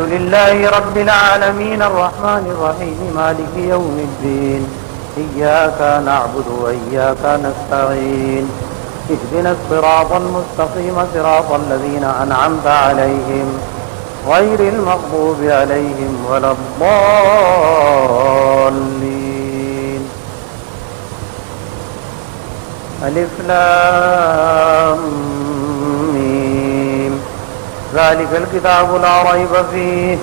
لله رب العالمين الرحمن الرحيم مالك يوم الدين إياك نعبد وإياك نستعين اهدنا الصراط المستقيم صراط الذين أنعمت عليهم غير المغضوب عليهم ولا الضالين. ألف لام ميم ذلك الكتاب لا ريب فيه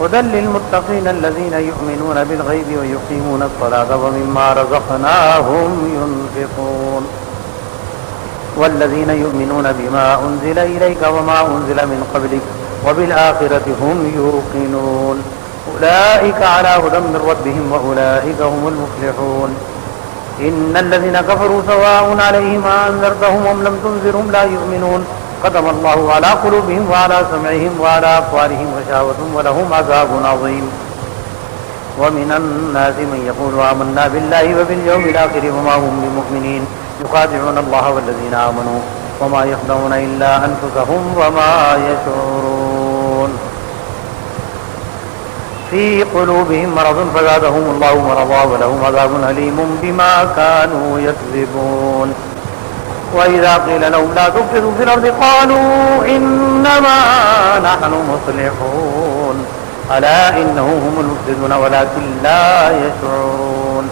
هدى للمتقين الذين يؤمنون بالغيب ويقيمون الصلاة ومما رزقناهم ينفقون والذين يؤمنون بما أنزل إليك وما أنزل من قبلك وبالآخرة هم يوقنون أولئك على هدى من ربهم وأولئك هم المفلحون. إن الذين كفروا سواء عليهم أنذرتهم أم لم تنذرهم لا يؤمنون ختم الله على قلوبهم وعلى سمعهم وعلى أبصارهم غشاوة ولهم عذاب عظيم. ومن الناس من يقول آمنا بالله وباليوم الآخر وما هم بمؤمنين يخادعون الله والذين آمنوا وما يخدعون إلا أنفسهم وما يشعرون. في قلوبهم مرض فزادهم الله مرضا ولهم عذاب أليم بما كانوا يكذبون. وإذا قيل لهم لا تفسدوا في الأرض قالوا إنما نحن مصلحون ألا إنهم هم المفسدون ولكن لا يشعرون.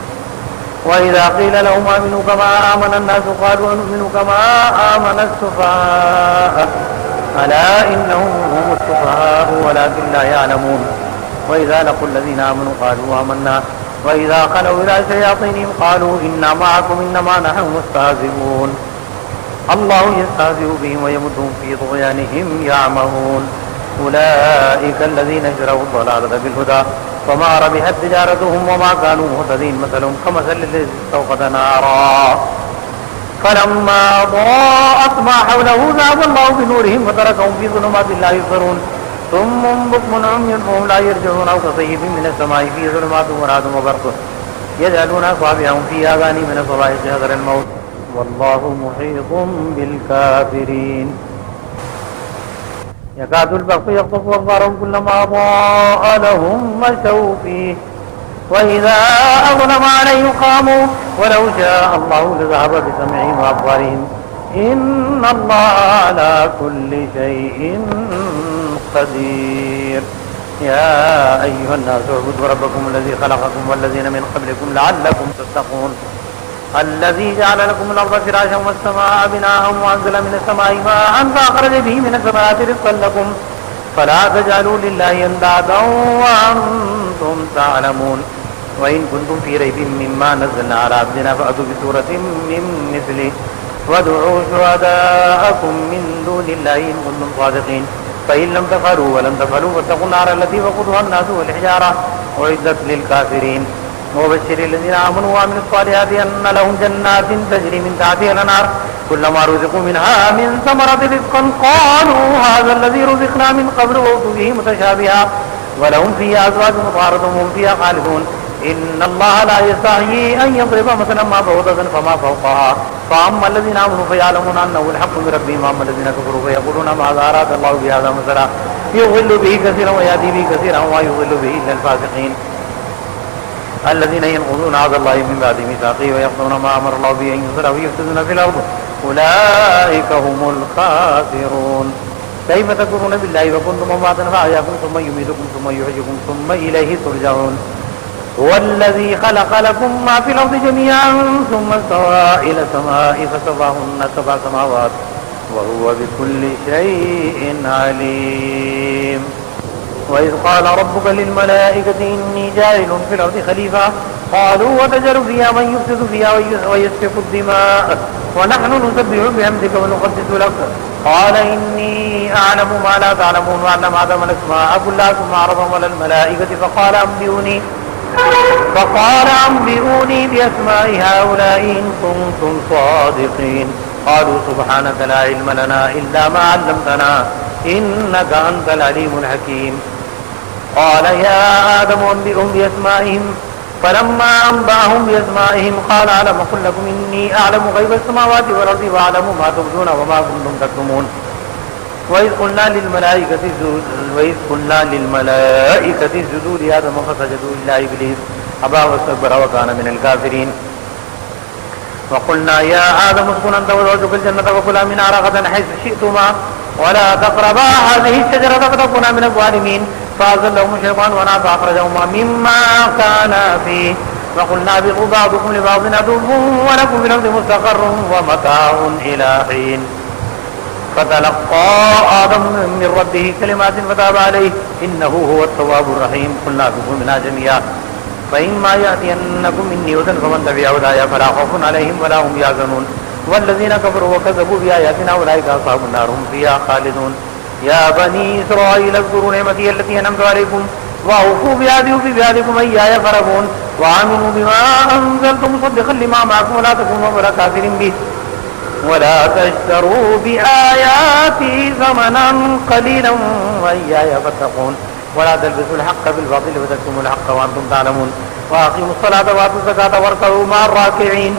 وإذا قيل لهم آمنوا كما آمن الناس قالوا نؤمن كما آمن السفهاء ألا إنهم هم السفهاء ولكن لا يعلمون. وإذا لقوا الذين آمنوا قالوا آمنا وإذا خلوا إلى شياطينهم قالوا إنا معكم إنما نحن مستهزئون الله يستهزئ بهم ويمدهم في طغيانهم يعمهون. أولئك الذين اشتروا الضلالة بالهدى فما ربحت تجارتهم وما كانوا مهتدين مثلهم كمثل الذي استوقد نارا فلما ضاءت ما حوله ذهب الله بنورهم وتركهم في ظلمات لا يبصرون ثم بكم عمي فهم لا يرجعون أو كصيب من السماء في ظلمات ورعد وبرق يجعلون أصابعهم في آذانهم من الصواعق حذر الموت والله محيط بالكافرين. يكاد البرق يخطف أبصارهم كلما أضاء لهم مشوا فيه وإذا أظلم عليه قاموا ولو شاء الله لذهب بسمعهم وأبصارهم إن الله على كل شيء قدير. يا أيها الناس اعبدوا ربكم الذي خلقكم والذين من قبلكم لعلكم تتقون الذي جعل لكم الأرض فراشا والسماء بناء وأنزل من السماء ماء فأخرج به من الثمرات رزقا لكم فلا تجعلوا لله أندادا وأنتم تعلمون. وإن كنتم في ريب مما نزلنا على عبدنا فأتوا بسورة من مثله وادعوا شهداءكم من دون الله إن كنتم صادقين فإن لم تفعلوا ولن تفعلوا فاتقوا النار التي وقودها الناس والحجارة أعدت للكافرين. وبشر الذين آمنوا وعملوا الصالحات أن لهم جنات تجري من تحتها الأنهار كلما رزقوا منها من ثمرة رزقا قالوا هذا الذي رزقنا من قبل وأتوا به متشابها ولهم فيها أزواج مطهرة وهم فيها خالدون. إن الله لا يستحيي أن يضرب مثلا ما بعوضة فما فوقها فأما الذين آمنوا فيعلمون أنه الحق من ربهم وأما الذين كفروا فيقولون ماذا أراد الله بهذا مثلا يضل به كثيرا ويهدي به كثيرا وما يضل به إلا الفاسقين الذين ينقضون عهد الله من بعد ميثاقه ويقضون ما أمر الله به أن يوصل ويفسدون في الأرض أولئك هم الخاسرون. كيف تكفرون بالله وكنتم أمواتا فأحياكم ثم يميتكم ثم يحييكم ثم إليه ترجعون. هو الذي خلق لكم ما في الأرض جميعا ثم استوى إلى السماء فسواهن سبع سماوات وهو بكل شيء عليم. وإذ قال ربك للملائكة إني جاعل في الأرض خليفة قالوا وتجعل فيها من يفسد فيها ويسفك الدماء ونحن نسبح بحمدك ونقدس لك قال إني أعلم ما لا تعلمون وأعلم آدم الأسماء كلها ثم عرضهم على الملائكة فقال أنبئوني بأسماء هؤلاء إن كنتم صادقين قالوا سبحانك لا علم لنا إلا ما علمتنا إنك أنت العليم الحكيم. قال يا آدم أنبئهم بأسمائهم فلما أنبأهم بأسمائهم قال ألم أقل لكم إني أعلم غيب السماوات والأرض وأعلم ما تبدون وما كنتم تكتمون وإذ قلنا للملائكة اسجدوا لآدم فسجدوا إلا إبليس أبى واستكبر وكان من الكافرين وقلنا يا آدم اسكن أنت وزوجك الجنة وكلا منها رغدا حيث شئتما ولا تقربا هذه الشجرة فتكونا من الظالمين فأزلهم الشيطان فأخرجهما مما كانا فيه وقلنا اهبطوا بعضكم لبعض عدو ولكم في الأرض مستقر ومتاع إلى حين فتلقى آدم من ربه كلمات فتاب عليه إنه هو التواب الرحيم قلنا اهبطوا منها جميعا فإما يأتينكم مني هدى فمن تبع هداي فلا خوف عليهم ولا هم يحزنون والذين كفروا وكذبوا بآياتنا أولئك أصحاب النار هم فيها خالدون يا بني إسرائيل اذكروا نعمتي التي أنعمت عليكم وأوفوا بعهدي وفي بعهدكم إياي فارهبون وآمنوا بما أنزلت مصدقا لما معكم ولا تكونوا أول كافر به ولا تشتروا بآياتي ثمنا قليلا وإياي فاتقون ولا تلبسوا الحق بالباطل وتكتموا الحق وأنتم تعلمون وأقيموا الصلاة وآتوا الزكاة واركعوا مع الراكعين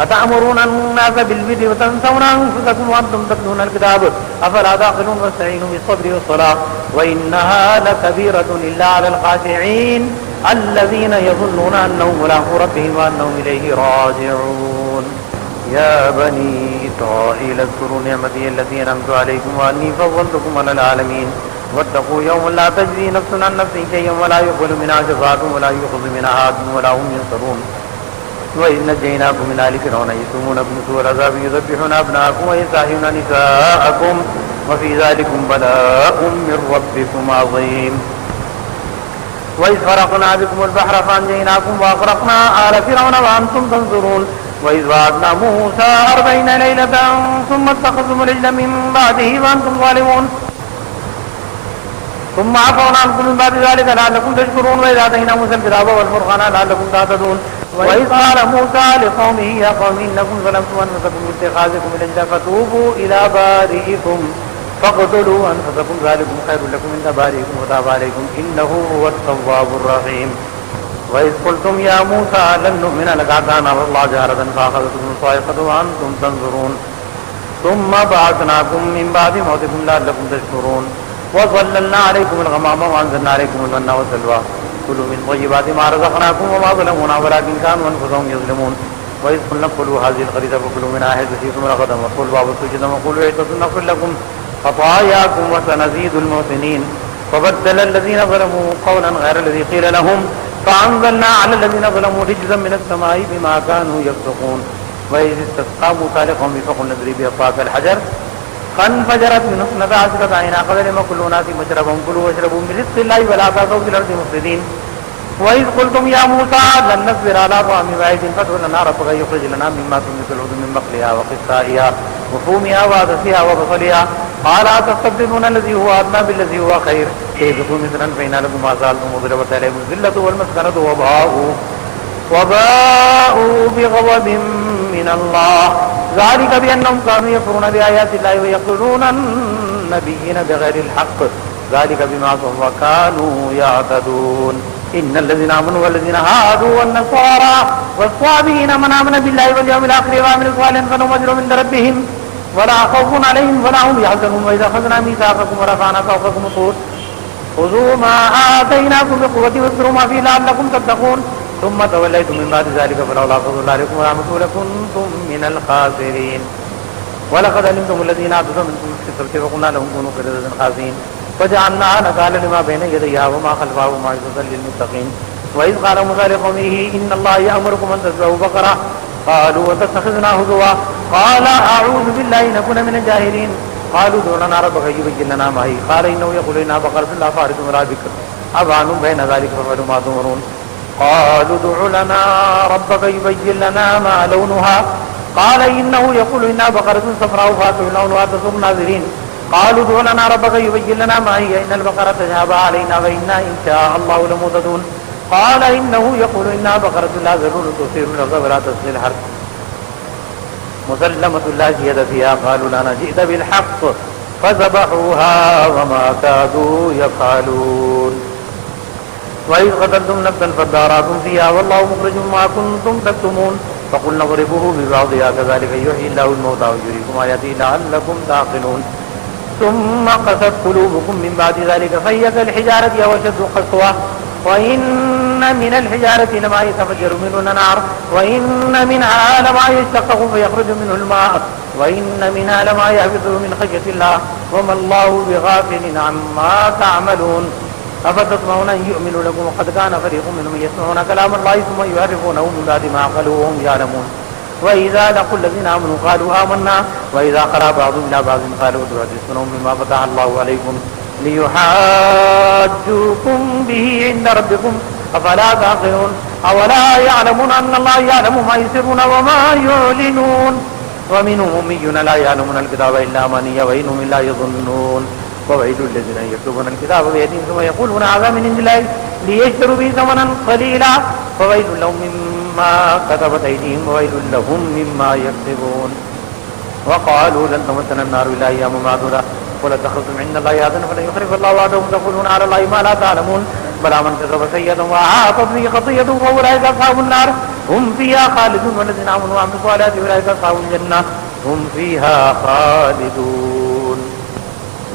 أتأمرون الناس بالبر وتنسون أنفسكم وأنتم تتلون الكتاب أفلا تعقلون واستعينوا بالصبر والصلاة وإنها لكبيرة إلا على الخاشعين الذين يظنون أنهم ملاقو ربهم وأنهم إليه راجعون يا بني إسرائيل اذكروا نعمتي التي أنعمت عليكم وأني فضلتكم على العالمين واتقوا يوم لا تجزي نفس عن نفس شيئا ولا يقبل منها شفاعة ولا يؤخذ منها عدل ولا هم ينصرون وإذ نجيناكم من آل فرعون يسومونكم سوء العذاب يذبحون أبناءكم ويستحيون نساءكم وفي ذلكم بلاء من ربكم عظيم وإذ فرقنا بكم البحر فأنجيناكم وأغرقنا آل فرعون وأنتم تنظرون وإذ وعدنا موسى 40 ليلة ثم اتخذتم العجل من بعده وأنتم ظالمون ثم عفونا عنكم من بعد ذلك لعلكم تشكرون وإذ آتينا موسى الكتاب والفرقان لعلكم تهتدون وإذ قال موسى لقومه يا قوم إنكم ظلمتم أنفسكم باتخاذكم العجل فتوبوا إلى بارئكم فاقتلوا أنفسكم ذلكم خير لكم عند بارئكم فتاب عليكم إنه هو التواب الرحيم وإذ قلتم يا موسى لن نؤمن لك حتى نرى الله جهرة فأخذتكم الصاعقة وأنتم تنظرون ثم بعثناكم من بعد موتكم لعلكم تشكرون وظللنا عليكم الغمام وأنزلنا عليكم المن والسلوى كلوا من طيبات ما رزقناكم وما ظلمونا ولكن كانوا أنفسهم يظلمون وإذ قلنا ادخلوا هذه القرية فكلوا منها حيث شئتم رغدا وادخلوا باب السجن وقولوا عدة نغفر لكم خطاياكم وسنزيد المحسنين فبدل الذين ظلموا قولا غير الذي قيل لهم فأنزلنا على الذين ظلموا رجزا من السماء بما كانوا يفسقون وإذ استسقى موسى لقومه فقلنا اضرب بعصاك الحجر فانفجرت منه 12 عينا قد علم كل أناس مشربهم كلوا واشربوا من رزق الله ولا تعثوا في الأرض مفسدين وإذ قلتم يا موسى لن نصبر على طعام واحد فادع لنا ربك يخرج لنا مما تنبت الأرض من بقلها وقثائها وفومها وعدسها وبصلها قال أتستبدلون الذي هو أدنى بالذي هو خير اهبطوا مثلا فإن لكم ما سألتم وضربت عليهم الذلة والمسكنة وباءوا بغضب من الله ذلك بأنهم كانوا يكفرون بآيات الله ويقتلون النبيين بغير الحق ذلك بما عصوا وكانوا يعتدون إن الذين آمنوا والذين هادوا والنصارى والصابئين من آمن بالله واليوم الآخر وعملوا صالحا فلهم أجر عند ربهم ولا خوف عليهم ولا هم يحزنون وإذا أخذنا ميثاقكم ورفعنا فوقكم الطور خذوا ما آتيناكم بقوة واذكروا ما فيه لعلكم تتقون ثم توليتم من بعد ذلك فلولا فضل الله عليكم ورحمته لكنتم من الخاسرين ولقد علمتم الذين اعتدوا منكم في السبت فقلنا لهم كونوا قردة خاسئين فجعلناها نكالا لما بين يديها وما خلفها وموعظة للمتقين وإذ قال موسى لقومه إن الله يأمركم أن تذبحوا بقرة قالوا وتتخذنا هزوا قال أعوذ بالله أن أكون من الجاهلين قالوا ادع لنا ربك يبين لنا ما هي قال إنه يقول إنها بقرة لا فارض ولا بكر أذان بين ذلك فافعلوا ما تؤمرون قالوا ادع لنا ربك يبين لنا ما لونها قال إنه يقول إنها بقرة صفراء فاقع لونها تسر الناظرين قالوا ادع لنا ربك يبين لنا ما هي إن البقرة تشابه علينا وإنا إن شاء الله لمهتدون قال إنه يقول إنها بقرة لا ذلول تثير الأرض ولا تسقي الحرث مسلمة لا شية فيها قالوا لنا جئت بالحق فذبحوها وما كادوا يفعلون وإذ قتلتم نفسا فادارأتم فيها والله مخرج ما كنتم تكتمون فقلنا اضربوه ببعضها كذلك يحيي الله الموتى ويريكم آياته لعلكم تعقلون ثم قست قلوبكم من بعد ذلك فهي كالحجارة أو أشد قسوة وإن من الحجارة لما يتفجر منه النار وإن منها لما يشتقق فيخرج منه الماء وإن منها لما يهبط من خشية الله وما الله بغافل عما تعملون أفتطمعون أن يؤمنوا لكم وقد كان فريق منهم يسمعون كلام الله ثم يعرفونه من بعد ما عقلوه وهم يعلمون وإذا لقوا الذين آمنوا قالوا آمنا وإذا قرأ بعضهم إلى بعض قالوا تحدثونهم بما فتح الله عليكم ليحاجوكم به عند ربكم أفلا تعقلون أولا يعلمون أن الله يعلم ما يسرون وما يعلنون ومنهم أميون لا يعلمون الكتاب إلا أماني وإنهم إلا يظنون وويل الذين يكتبون الكتاب بيدهم ثم يقولون هذا من عند الله ليشتروا به ثمنا قليلا فويل لهم مما كتبت أيديهم وويل لهم مما يكسبون وقالوا لن تمسنا النار إلا أياما معدودة قل اتخذتم عند الله آيات فلن يخلف الله وعده تقولون على الله ما لا تعلمون بلى من كسب سيئة وأحاطت به خطيئته فأولئك أصحاب النار هم فيها خالدون والذين آمنوا وعملوا الصالحات أولئك أصحاب الجنة هم فيها خالدون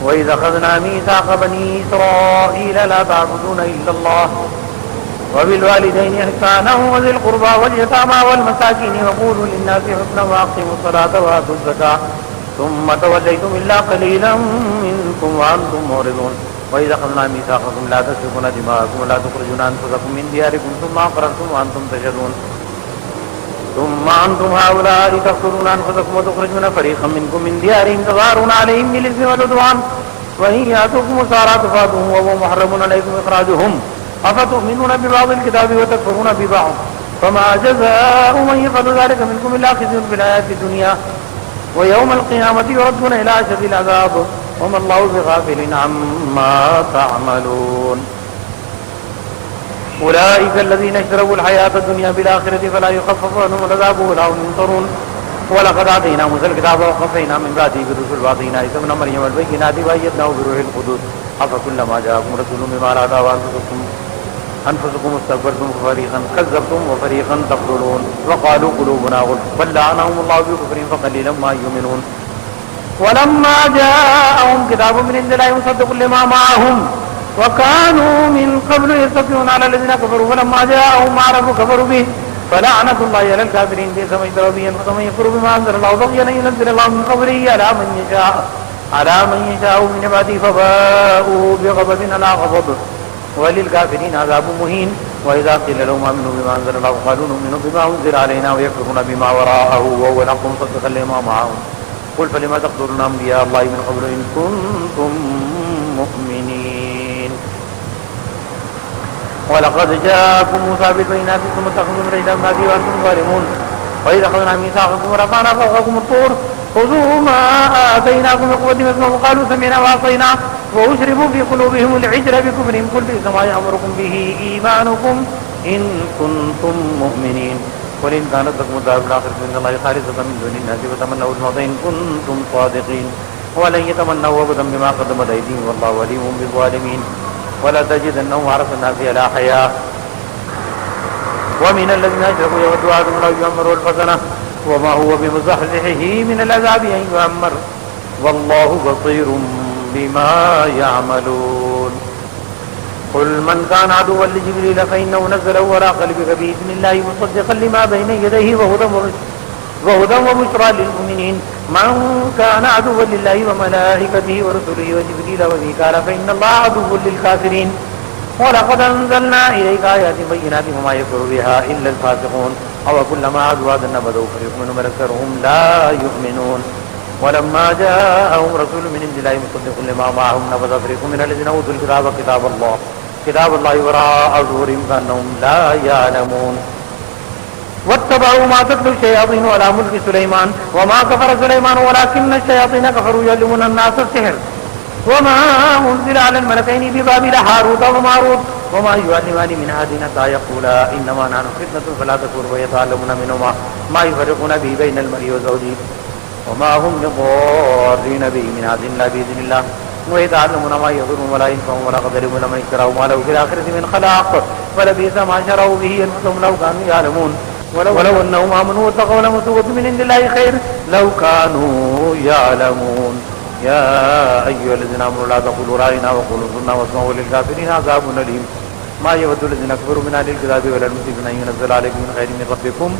وإذا أخذنا ميثاق بني إسرائيل لا تعبدون إلا الله وبالوالدين إحسانا وذي القربى واليتامى والمساكين وقولوا للناس حسنا وأقيموا الصلاة وآتوا الزكاة ثم توليتم إلا قليلا منكم وأنتم معرضون وإذا أخذنا ميثاقكم لا تسفكون دماءكم ولا تخرجون أنفسكم من دياركم ثم أقررتم وأنتم تشهدون ثم أنتم هؤلاء تقتلون أنفسكم وتخرجون فريقا منكم من ديارهم تظاهرون عليهم بالإثم والعدوان وإن يأتوكم أسارى تفادوهم وهو محرم عليكم إخراجهم أفتؤمنون ببعض الكتاب وتكفرون ببعض فما جزاء من يفعل ذلك منكم إلا خزي في الحياة الدنيا ويوم القيامة يردون إلى أشد العذاب وما الله بغافل عما تعملون أولئك الذين اشتروا الحياة الدنيا بالآخرة فلا يخفف عنهم العذاب ولا هم ينصرون ولقد آتينا موسى الكتاب وقفينا من بعده بالرسل وآتينا عيسى ابن مريم البينات وأيدناه بروح القدس أفكلما جاءكم رسول بما لا تهوى أنفسكم استكبرتم ففريقا كذبتم وفريقا تقتلون وقالوا قلوبنا غلف بل لعنهم الله بكفرهم فقليلا ما يؤمنون ولما جاءهم كتاب من عند الله مصدق لما معهم وكانوا من قبل يستفتحون على الذين كفروا فلما جاءهم ما عرفوا كفروا به فلعنة الله على الكافرين بئس ما اشتروا به فمن يكفر بما أنزل الله بغيا أن ينزل الله من قبله على من يشاء من عباده فباءوا بغضب على غضب وللكافرين عذاب مهين وإذا قيل لهم آمنوا بما أنزل الله قالوا نؤمن بما أنزل علينا ويكفرون بما وراءه وهو الحق مصدقا لما معهم قل فلما تقتلون أنبياء الله من قبل إن كنتم مؤمنين ولقد جاءكم موسى بالبينات ثم اتخذتم العجل من بعده وأنتم ظالمون وإذا أخذنا ميثاقكم ورفعنا فوقكم الطور خذوا ما آتيناكم بقوة واسمعوا قالوا سمعنا وعصينا وأشربوا في قلوبهم العجل بكفرهم قل بئس ما يأمركم به إيمانكم إن كنتم مؤمنين قل إن كانت لكم الدار الآخرة عند الله خالصة من دون الناس فتمنوا الموت إن كنتم صادقين ولن يتمنوا أبدا بما قدمت أيديهم والله عليم بالظالمين ولا تجدنهم أحرص الناس على حياة ومن الذين أشركوا يود أحدهم لو يعمر ألف سنة وما هو بمزحزحه من العذاب أن يعمر والله بصير بما يعملون قل من كان عدوا لجبريل فإنه نزله على قلبك بإذن الله مصدقا لما بين يديه وهدى وبشرى للمؤمنين من كان عدوا لله وملائكته ورسله وجبريل وميكال فإن الله عدو للكافرين ولقد أنزلنا إليك آيات بينات وما يكفر بها إلا الفاسقون أو كلما عادوا وعدا نبذوا فريق منهم أكثرهم لا يؤمنون ولما جاءهم رسول من عند الله مصدق لما معهم نبذ فريق من الذين أوتوا الكتاب كتاب الله وراء ظهورهم كأنهم لا يعلمون واتبعوا ما تتلو الشياطين على ملك سليمان وما كفر سليمان ولكن الشياطين كفروا يعلمون الناس السحر وما أنزل على الملكين ببابل هاروت وماروت وما يعلمان من أحد حتى يقولا إنما نحن فتنة فلا تكفر ويتعلمون منهما ما يفرقون به بين المرء وزوجه وما هم بضارين به من أحد إلا بإذن الله ويتعلمون ما يضرهم ولا ينفعهم ولا قد علموا لمن اشتراه ما له في الآخرة من خلاق فلبئس ما شروا به أنفسهم لو كانوا يعلمون ولو أنهم آمنوا واتقوا لمثوبة من عند الله خير لو كانوا يعلمون. يا أيها الذين آمنوا لا تقولوا رأينا وقولوا انظرنا واسمعوا للكافرين عذاب أليم. ما يود الذين كفروا من أهل الكتاب ولا المشركين أن ينزل عليكم من خير من ربكم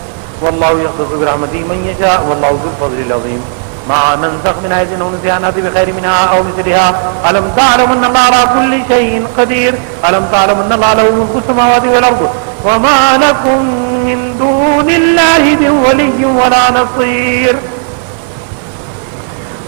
والله يختص برحمته من يشاء والله ذو الفضل العظيم. ما ننسخ من آية أو ننسها نأتي بخير منها أو مثلها. ألم تعلم أن الله على كل شيء قدير. ألم تعلم أن الله له ملك السماوات والأرض وما لكم من دون الله من ولي ولا نصير.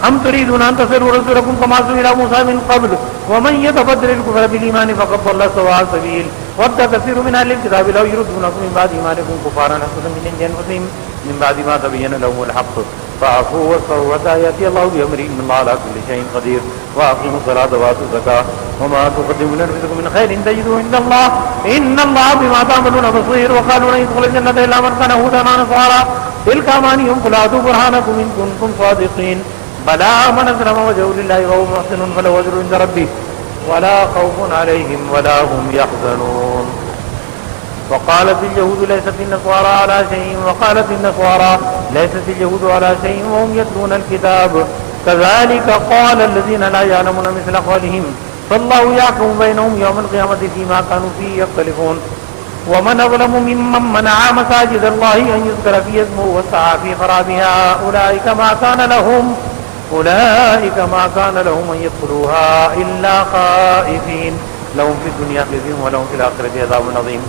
أم تريدون أن تصلوا رسولكم كما سئل موسى من قبل ومن يتبدل الكفر بالإيمان فقد ضل سواء السبيل. ود كثير من أهل الكتاب لو يردونكم من بعد إيمانكم كفارا حسنا من عند أنفسهم من بعد ما تبين لهم الحق فاعفوا واصفحوا حتى يأتي الله بأمره إن الله على كل شيء قدير. وأقيموا الصلاة وآتوا الزكاة وما تقدموا لأنفسكم من خير تجدوه عند الله إن الله بما تعملون بصير. وقالوا لن يدخل الجنة إلا من كان هودا أو نصارى تلك أمانيهم قل هاتوا برهانكم إن كنتم صادقين. بلى من أسلم وجهه لله وهو محسن فله أجر عند ربه ولا خوف عليهم ولا هم يحزنون. وقالت اليهود ليست النصارى على شيء وقالت النصارى ليست اليهود على شيء وهم يتلون الكتاب كذلك قال الذين لا يعلمون مثل قولهم فالله يحكم بينهم يوم القيامة فيما كانوا فيه يختلفون. ومن أظلم ممن منع مساجد الله أن يذكر فيه اسمه وسعى في خرابها أولئك ما كان لهم أن يدخلوها إلا خائفين لهم في الدنيا خزي ولهم في الآخرة عذاب عظيم.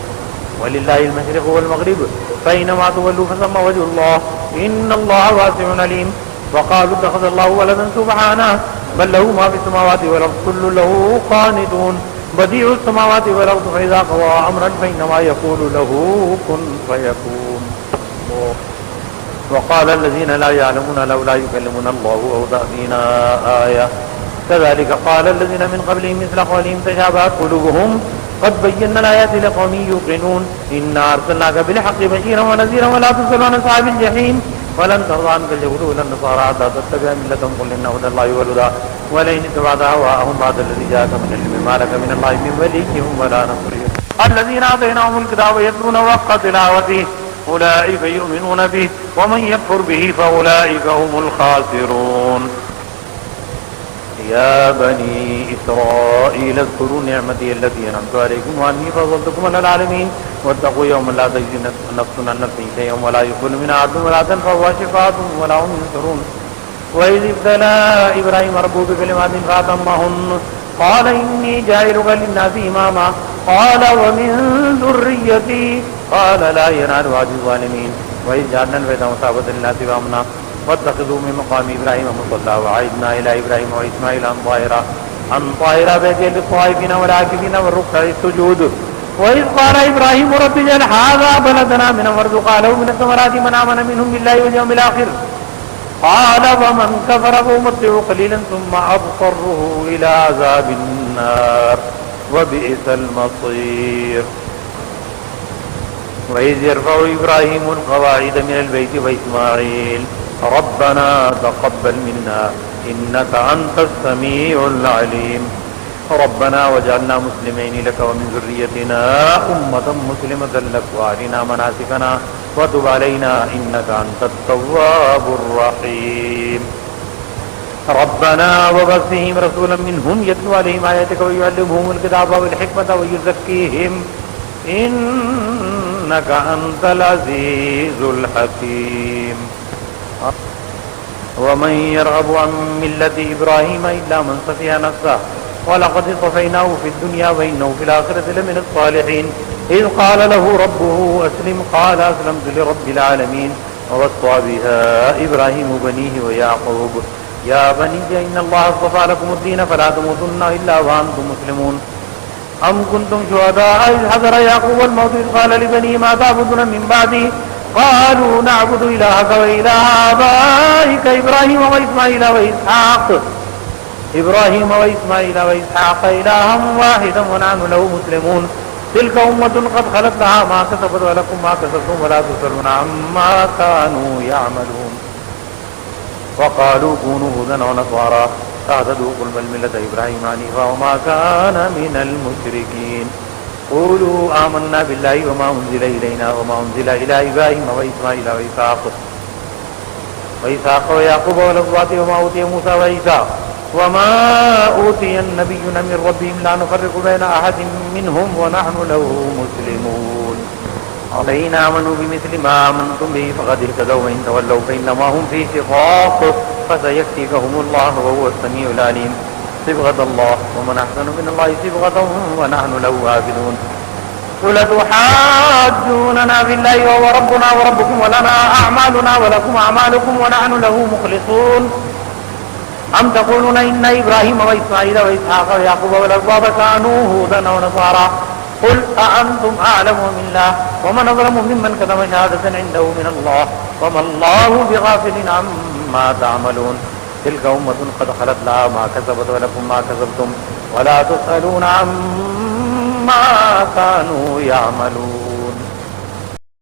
ولله المشرق والمغرب فأينما تولوا فثم وجه الله إن الله واسع عليم. وقالوا اتخذ الله ولدا سبحانه بل له ما في السماوات والأرض كل له قانتون بديع السماوات والأرض فإذا قضى أمرا فإنما يقول له كن فيكون. وقال الذين لا يعلمون لولا يكلمنا الله أو تأتينا آية كذلك قال الذين من قبلهم مثل قولهم تشابهت قلوبهم قد بينا الآيات لقوم يوقنون إنا أرسلناك بالحق بشيرا ونذيرا ولا تسأل عن أصحاب الجحيم ولن ترضى عنك اليهود ولا النصارى حتى تتبع ملتهم قل إن هدى الله هو الهدى ولئن اتبعت أهواءهم بعد الذي جاءك من العلم ما لك من الله من ولي ولا نصير. الذين آتيناهم الكتاب يتلون حق تلاوته أولئك يؤمنون به ومن يكفر به فأولئك هم الخاسرون. يا بني إسرائيل اذكروا نعمتي التي أنعمت عليكم وأني فضلتكم على العالمين واتقوا يوما لا تجزي نفس عن نفس شيئا ولا يقبل منها عدل ولا تنفعها شفاعة ولا هم ينصرون. وإذ ابتلى إبراهيم ربه بكلمات فأتمهن قال إني جاعلك للناس إماما قال ومن ذريتي قال لا ينال عهد الظالمين. وإذ جعلنا البيت مثابة للناس وأمنا واتخذوا من مقام إبراهيم مصلى وعهدنا إلى إبراهيم وإسماعيل أن طاهر بيتي للطائفين والعاكفين والركع السجود. وإذ قال إبراهيم رب اجعل هذا بلدنا من وارزق أهله من الثمرات من آمن منهم بالله واليوم الآخر قال ومن كفر فأمتعه قليلا ثم أضطره إلى عذاب النار وبئس المصير. وإذ يرفع إبراهيم القواعد من البيت وإسماعيل ربنا تقبل منا إنك أنت السميع العليم ربنا واجعلنا مسلمين لك ومن ذريتنا أمة مسلمة لك وأرنا مناسكنا وتب علينا إنك أنت التواب الرحيم. ربنا وبعث فيهم رسولا منهم يتلو عليهم آياتك ويعلمهم الكتاب والحكمة ويزكيهم إنك أنت العزيز الحكيم. ومن يرغب عن ملة إبراهيم إلا من صفي نفسه ولقد اصطفيناه في الدنيا وإنه في الآخرة لمن الصالحين. إذ قال له ربه أسلم قال أسلمت لرب العالمين ووصى بها إبراهيم بنيه ويعقوب يا بني إن الله اصطفى لكم الدين فلا تموتن إلا وأنتم مسلمون. أم كنتم شهداء إذ حضر يعقوب الموت إذ قال لبنيه ما تعبدون من بعدي قالوا نعبد إلهك وإله آبائك إبراهيم وإسحاق إلها واحدا ونحن له مسلمون. تلك أمة قد خلت لها ما كسبت ولكم ما كسبتم ولا تسألون عما كانوا يعملون. وقالوا كونوا هودا ونصارى اهتدوا قل بل ملة إبراهيم حنيفا وما كان من المشركين. قولوا آمنا بالله وما أنزل إلينا وما أنزل إلى إبراهيم وإسماعيل وإسحاق ويعقوب والأسباط وما أوتي موسى وعيسى وما أوتي النبيون من ربهم لا نفرق بين أحد منهم ونحن له مسلمون فإن آمنوا بمثل ما آمنتم به فقد اهتدوا وإن تولوا فإنما هم في شقاق فسيكفيكهم الله وهو السميع العليم صبغة الله ومن أحسن من الله صبغة ونحن له عابدون قل تحاجوننا في الله وهو ربنا وربكم ولنا أعمالنا ولكم أعمالكم ونحن له مخلصون أم تقولون إن إبراهيم وإسماعيل وإسحاق ويعقوب والأسباط كانوا هودا ونصارى قل أأنتم أعلم من الله ومن أظلم ممن كتم شهادة عنده من الله وما الله بغافل عما تعملون تلك أمة قد خلت لها ما كسبت ولكم ما كسبتم ولا تسألون عما كانوا يعملون